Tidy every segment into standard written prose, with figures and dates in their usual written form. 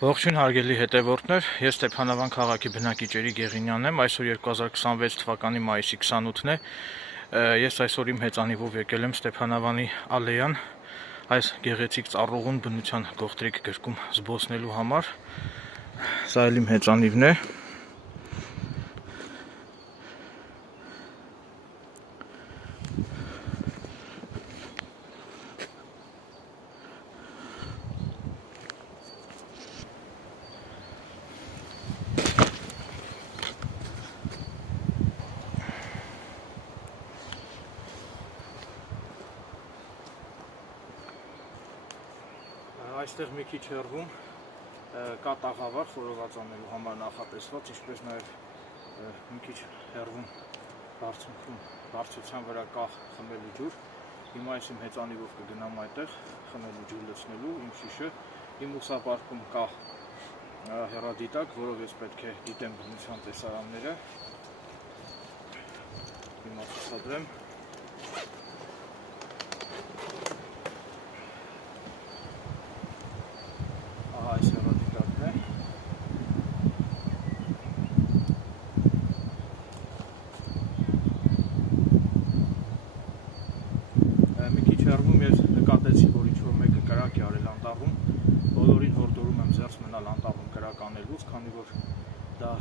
Ողջույն հարգելի հետևորդներ, ես Ստեփանավան քաղաքի բնակիչ Էրիկ Եղինյանն եմ, այսօր 2026 թվականի մայիսի 28-ն է, ես այսօր իմ հեծանիվով եկել եմ Ստեփանավանի Ալեյան, այս գեղեցիկ ծառուղուն բնության գողտրիկ գրկում զբոսնելու համար, սա էլ իմ հեծանիվն է, այստեղ մի քիչ հեռվում կա տաղավար խորոված անելու համար նախատեսված, ինչպես նաև մի քիչ հեռվում բարձրության վրա կա խմելու ջուր, հիմա ես իմ հեծանիվով կգնամ այդտեղ խմելու ջուր լցնելու իմ շիշը, իմ ուսապարկում կա հեռադիտակ, որով ես պետք է դիտեմ բնության տեսարանները, հիմա ցուցադրեմ. Այս հեռադիտակն է, մի քիչ հեռվում ես նկատեցի, որ ինչ-որ մեկը կրակ է արել անտառում, բոլորին հորդորում եմ զերծ մնալ անտառում կրակ անելուց, քանի որ դա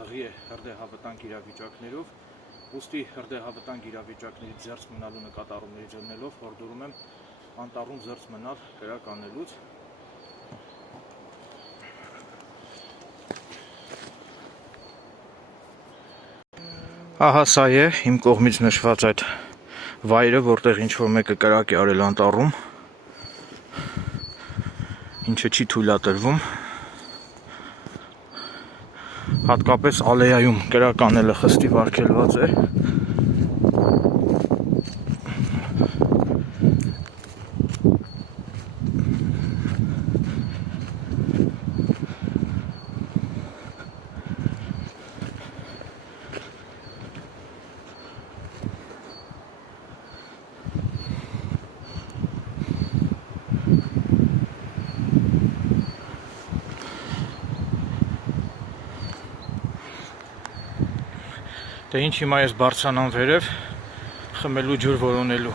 հղի է հրդեհավտանգ իրավիճակներով, ուստի հրդեհավտանգ իրավիճակներից զերծ մնալու նկատառումներից ելնելով հորդորում եմ անտառում զերծ մնալ կրակ անելուց. Ահա սա է իմ կողմից նշված այդ վայրը, որտեղ ինչ-որ մեկը կրակ է արել անտառում, ինչը չի թույլատրվում, հատկապես Ալեյայում կրակ անելը խստիվ արգելված է, Դե ինչ հիմա ես բարձրանամ վերև խմելու ջուր որոնելու